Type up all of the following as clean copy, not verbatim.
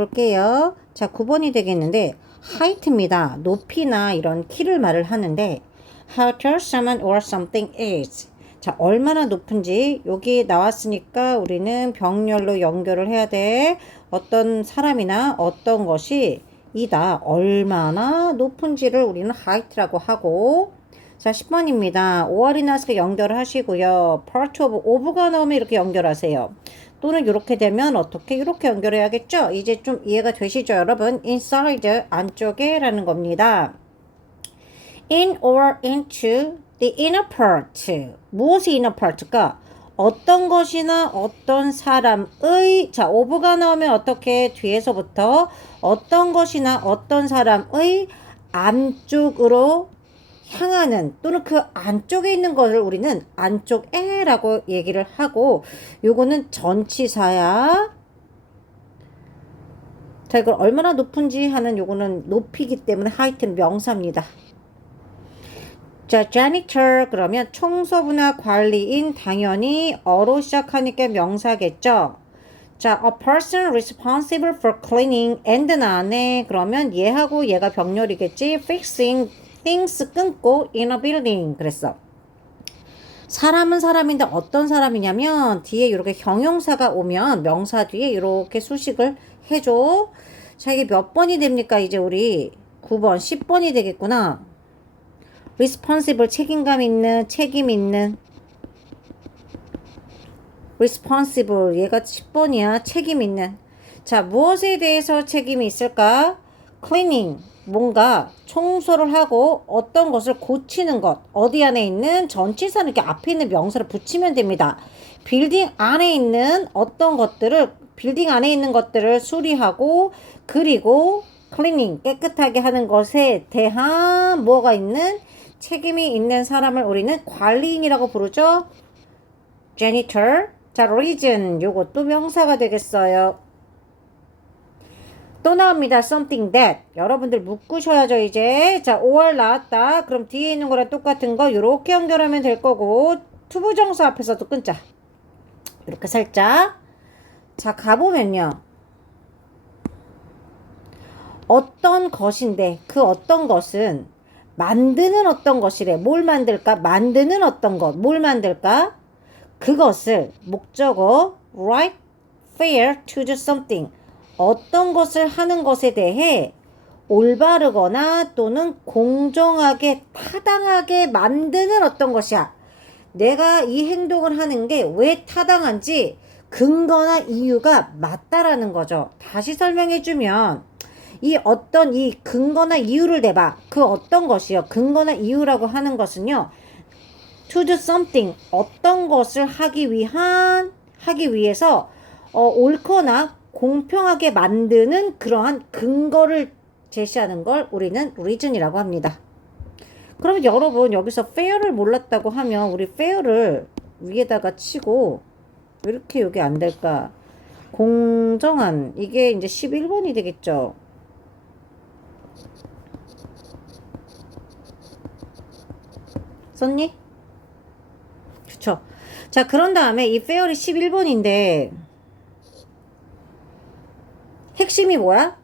볼게요. 자, 9번이 되겠는데 height입니다. 높이나 이런 키를 말을 하는데 how tall someone or something is. 자, 얼마나 높은지 여기 나왔으니까 우리는 병렬로 연결을 해야 돼. 어떤 사람이나 어떤 것이 이다. 얼마나 높은지를 우리는 height라고 하고, 자, 10번입니다. 오알이 나서 연결을 하시고요. part of가 나오면 이렇게 연결하세요. 또는 이렇게 되면 어떻게 이렇게 연결해야겠죠? 이제 좀 이해가 되시죠, 여러분? inside 안쪽에 라는 겁니다. in or into the inner part. 무엇이 inner part일까? 어떤 것이나 어떤 사람의, 자, of가 나오면 어떻게 뒤에서부터 어떤 것이나 어떤 사람의 안쪽으로 향하는, 또는 그 안쪽에 있는 것을 우리는 안쪽에라고 얘기를 하고, 요거는 전치사야. 자, 이걸 얼마나 높은지 하는 요거는 높이기 때문에 하여튼 명사입니다. 자, janitor 그러면 청소부나 관리인, 당연히 어로 시작하니까 명사겠죠. 자, a person responsible for cleaning and 안에 그러면 얘하고 얘가 병렬이겠지. fixing things 끊고 in a building 그랬어. 사람은 사람인데 어떤 사람이냐면 뒤에 이렇게 형용사가 오면 명사 뒤에 이렇게 수식을 해줘. 자, 이게 몇 번이 됩니까? 이제 우리 9번, 10번이 되겠구나. responsible 책임감 있는, 책임 있는. responsible 얘가 10번이야. 책임 있는. 자, 무엇에 대해서 책임이 있을까? cleaning 뭔가 청소를 하고 어떤 것을 고치는 것. 어디 안에 있는 전치사는 이렇게 앞에 있는 명사를 붙이면 됩니다. 빌딩 안에 있는 어떤 것들을, 빌딩 안에 있는 것들을 수리하고, 그리고 cleaning 깨끗하게 하는 것에 대한 뭐가 있는 책임이 있는 사람을 우리는 관리인이라고 부르죠. janitor. 자, reason 요것도 명사가 되겠어요. 또 나옵니다. something that. 여러분들 묶으셔야죠, 이제. 자, or 나왔다. 그럼 뒤에 있는 거랑 똑같은 거 요렇게 연결하면 될 거고, 투부정사 앞에서도 끊자. 이렇게 살짝. 자, 가보면요. 어떤 것인데 그 어떤 것은 만드는 어떤 것이래. 뭘 만들까? 만드는 어떤 것. 뭘 만들까? 그것을 목적어 right, fair to do something. 어떤 것을 하는 것에 대해 올바르거나 또는 공정하게 타당하게 만드는 어떤 것이야. 내가 이 행동을 하는 게 왜 타당한지 근거나 이유가 맞다라는 거죠. 다시 설명해주면 이 어떤 이 근거나 이유를 내봐. 그 어떤 것이요. 근거나 이유라고 하는 것은요. to do something. 어떤 것을 하기 위해서 옳거나 공평하게 만드는 그러한 근거를 제시하는 걸 우리는 reason이라고 합니다. 그러면 여러분 여기서 fair를 몰랐다고 하면 우리 fair를 위에다가 치고 왜 이렇게 여기 안 될까? 공정한. 이게 이제 11번이 되겠죠. 썼니? 그쵸. 자, 그런 다음에 이 fair이 11번인데 핵심이 뭐야?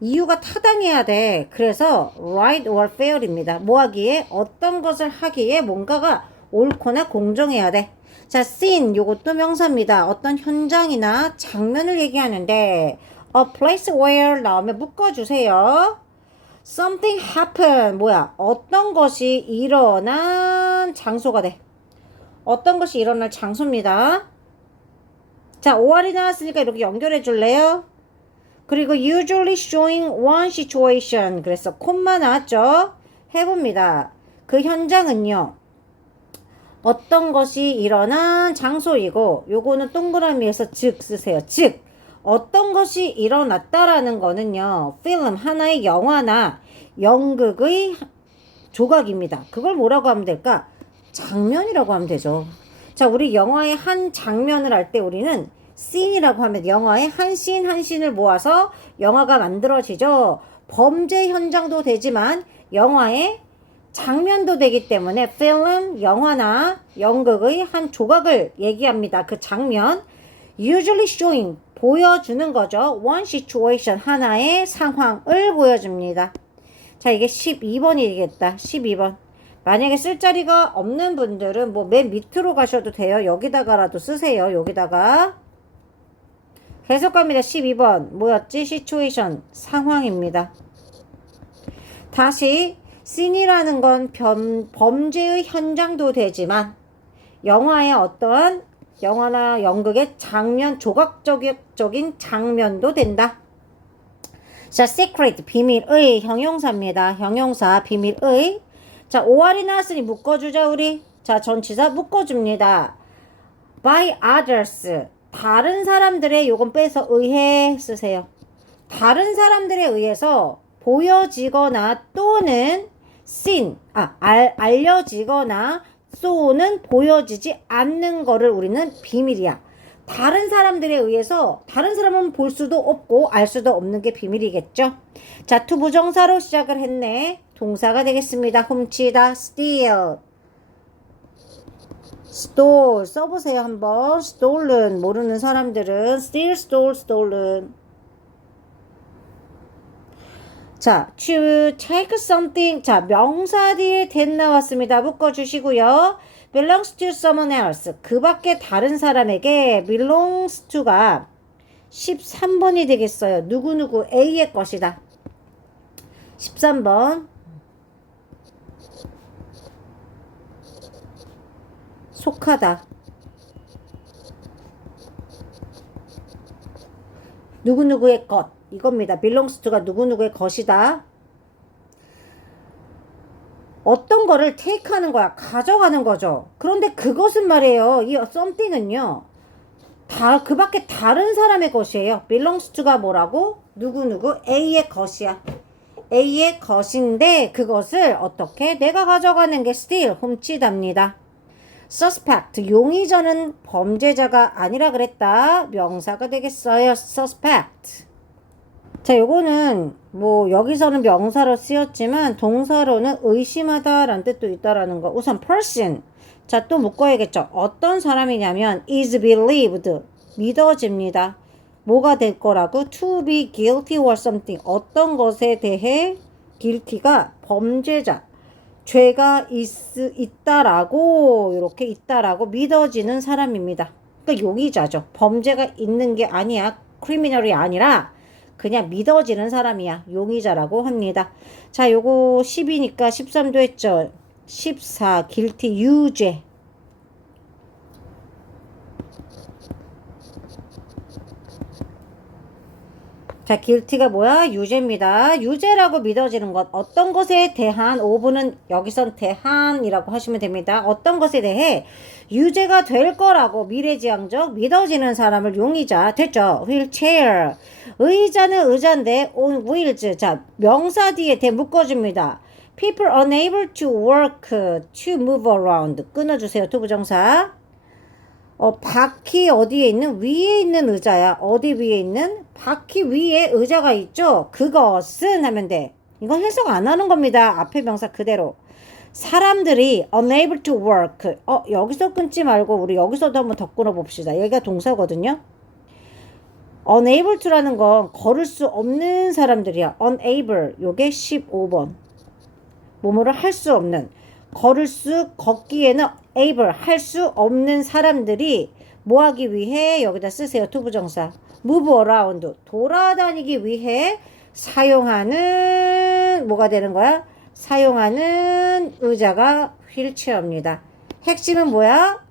이유가 타당해야 돼. 그래서 right or fair입니다. 뭐 하기에? 어떤 것을 하기에 뭔가가 옳거나 공정해야 돼. 자, scene 요것도 명사입니다. 어떤 현장이나 장면을 얘기하는데 a place where 나오면 묶어주세요. something happen 뭐야? 어떤 것이 일어난 장소가 돼. 어떤 것이 일어날 장소입니다. 자, OR이 나왔으니까 이렇게 연결해 줄래요? 그리고 usually showing one situation. 그래서 콤마 나왔죠? 해봅니다. 그 현장은요. 어떤 것이 일어난 장소이고 요거는 동그라미에서 즉 쓰세요. 즉 어떤 것이 일어났다라는 거는요. 필름 하나의 영화나 연극의 조각입니다. 그걸 뭐라고 하면 될까? 장면이라고 하면 되죠. 자, 우리 영화의 한 장면을 할 때 우리는 씬이라고 하면 영화의 한 씬 한 씬을 모아서 영화가 만들어지죠. 범죄 현장도 되지만 영화의 장면도 되기 때문에 필름, 영화나 연극의 한 조각을 얘기합니다. 그 장면. usually showing 보여주는 거죠. one situation, 하나의 상황을 보여줍니다. 자, 이게 12번이 되겠다. 12번. 만약에 쓸 자리가 없는 분들은 뭐 맨 밑으로 가셔도 돼요. 여기다가라도 쓰세요. 여기다가. 계속 갑니다. 12번. 뭐였지? situation, 상황입니다. 다시 scene이라는 건 범죄의 현장도 되지만 영화의 어떤 영화나 연극의 장면, 조각적인 장면도 된다. 자, secret, 비밀의 형용사입니다. 형용사, 비밀의. 자, OR이 나왔으니 묶어주자, 우리. 자, 전치사 묶어줍니다. by others. 다른 사람들의 요건 빼서 의해 쓰세요. 다른 사람들에 의해서 보여지거나 또는 seen, 알려지거나 쏘는 보여지지 않는 거를 우리는 비밀이야. 다른 사람들에 의해서 다른 사람은 볼 수도 없고 알 수도 없는 게 비밀이겠죠. 자, to 부정사로 시작을 했네. 동사가 되겠습니다. 훔치다, steal, stole 써보세요 한번. stolen 모르는 사람들은 steal, stole, stolen. 자, to take something. 자, 명사 뒤에 that 나왔습니다. 묶어주시고요. belongs to someone else. 그 밖에 다른 사람에게 belongs to가 13번이 되겠어요. 누구누구 A의 것이다. 13번. 속하다. 누구누구의 것. 이겁니다. belongs to가 누구누구의 것이다. 어떤 거를 take 하는 거야. 가져가는 거죠. 그런데 그것은 말이에요. 이 something은요. 그 밖에 다른 사람의 것이에요. belongs to가 뭐라고? 누구누구 A의 것이야. A의 것인데 그것을 어떻게? 내가 가져가는 게 steal, 훔치답니다. suspect, 용의자는 범죄자가 아니라 그랬다. 명사가 되겠어요. suspect. 자, 요거는 뭐 여기서는 명사로 쓰였지만 동사로는 의심하다 라는 뜻도 있다라는 거. 우선 person. 자, 또 묶어야겠죠. 어떤 사람이냐면 is believed, 믿어집니다. 뭐가 될 거라고? to be guilty or something. 어떤 것에 대해 guilty가 범죄자, 죄가 있다라고, 이렇게 있다라고 믿어지는 사람입니다. 그러니까 용의자죠. 범죄가 있는 게 아니야. 크리미널이 아니라 그냥 믿어지는 사람이야. 용의자라고 합니다. 자, 요거 10이니까 13도 했죠. 14, guilty, 유죄. 자, guilty가 뭐야? 유죄입니다. 유죄라고 믿어지는 것. 어떤 것에 대한, 오브는 여기선 대한이라고 하시면 됩니다. 어떤 것에 대해 유죄가 될 거라고 미래지향적 믿어지는 사람을 용의자. 됐죠? wheelchair. 의자는 의자인데 on wheels. 자, 명사 뒤에 대 묶어줍니다. people unable to work, to move around. 끊어주세요. 투부정사. 바퀴 어디에 있는? 위에 있는 의자야. 어디 위에 있는? 바퀴 위에 의자가 있죠. 그것은 하면 돼. 이건 해석 안 하는 겁니다. 앞에 명사 그대로. 사람들이 unable to work. 여기서 끊지 말고 우리 여기서도 한번 더 끊어 봅시다. 여기가 동사거든요. unable to라는 건 걸을 수 없는 사람들이야. unable. 요게 15번. 뭐뭐를 할 수 없는. 걷기에는 able, 할 수 없는 사람들이 뭐 하기 위해? 여기다 쓰세요. 투부정사. move around, 돌아다니기 위해 사용하는, 뭐가 되는 거야? 사용하는 의자가 휠체어입니다. 핵심은 뭐야?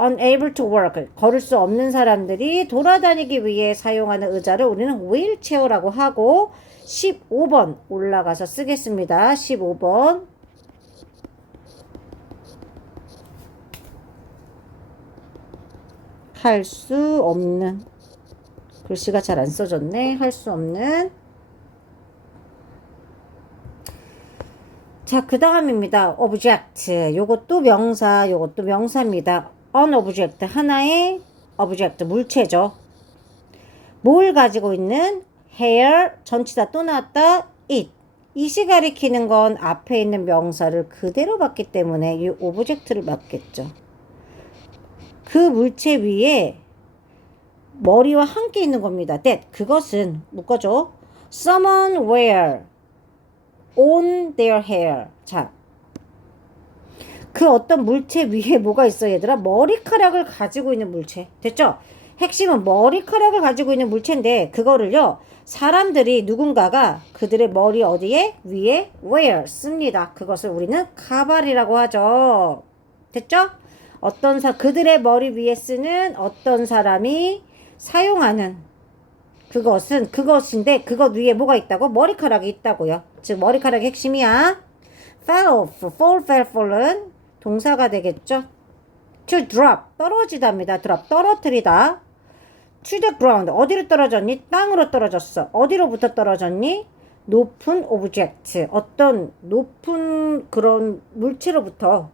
unable to work, 걸을 수 없는 사람들이 돌아다니기 위해 사용하는 의자를 우리는 휠체어라고 하고 15번 올라가서 쓰겠습니다. 15번. 할 수 없는. 글씨가 잘 안 써졌네. 할 수 없는. 자, 그 다음입니다. object. 요것도 명사, 요것도 명사입니다. an object. 하나의 object, 물체죠. 뭘 가지고 있는? hair, 전치사 또 나왔다. it. it이 가리키는 건 앞에 있는 명사를 그대로 봤기 때문에 이 object를 맞겠죠. 그 물체 위에 머리와 함께 있는 겁니다. that 그것은 묶어줘. someone wear on their hair. 자, 그 어떤 물체 위에 뭐가 있어 얘들아? 머리카락을 가지고 있는 물체. 됐죠? 핵심은 머리카락을 가지고 있는 물체인데 그거를요. 사람들이 누군가가 그들의 머리 어디에? 위에 wear 씁니다. 그것을 우리는 가발이라고 하죠. 됐죠? 그들의 머리 위에 쓰는 어떤 사람이 사용하는 그것인데 그것 위에 뭐가 있다고? 머리카락이 있다고요. 즉 머리카락의 핵심이야. fall은 동사가 되겠죠. to drop 떨어지다입니다. drop 떨어뜨리다. to the ground 어디로 떨어졌니? 땅으로 떨어졌어. 어디로부터 떨어졌니? 높은 오브젝트 어떤 높은 그런 물체로부터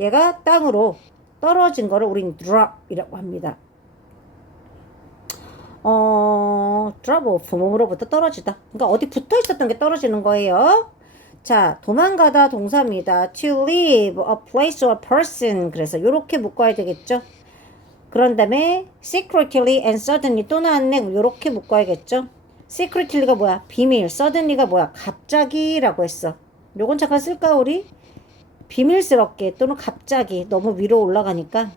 얘가 땅으로 떨어진 거를 우린 drop이라고 합니다. drop off 몸으로부터 떨어지다. 그러니까 어디 붙어 있었던 게 떨어지는 거예요. 자, 도망가다 동사입니다. to leave a place or a person. 그래서 이렇게 묶어야 되겠죠. 그런 다음에 secretly and suddenly 또 나왔네. 이렇게 묶어야겠죠. secretly가 뭐야? 비밀. suddenly가 뭐야? 갑자기라고 했어. 요건 잠깐 쓸까 우리? 비밀스럽게 또는 갑자기 너무 위로 올라가니까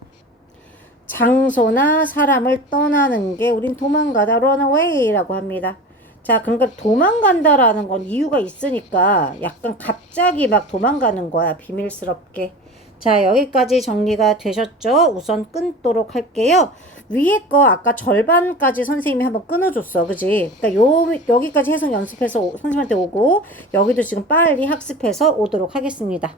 장소나 사람을 떠나는 게 우린 도망가다 run away라고 합니다. 자, 그러니까 도망간다라는 건 이유가 있으니까 약간 갑자기 막 도망가는 거야. 비밀스럽게. 자, 여기까지 정리가 되셨죠? 우선 끊도록 할게요. 위에 거 아까 절반까지 선생님이 한번 끊어줬어. 그지? 그러니까 여기까지 해석 연습해서 선생님한테 오고 여기도 지금 빨리 학습해서 오도록 하겠습니다.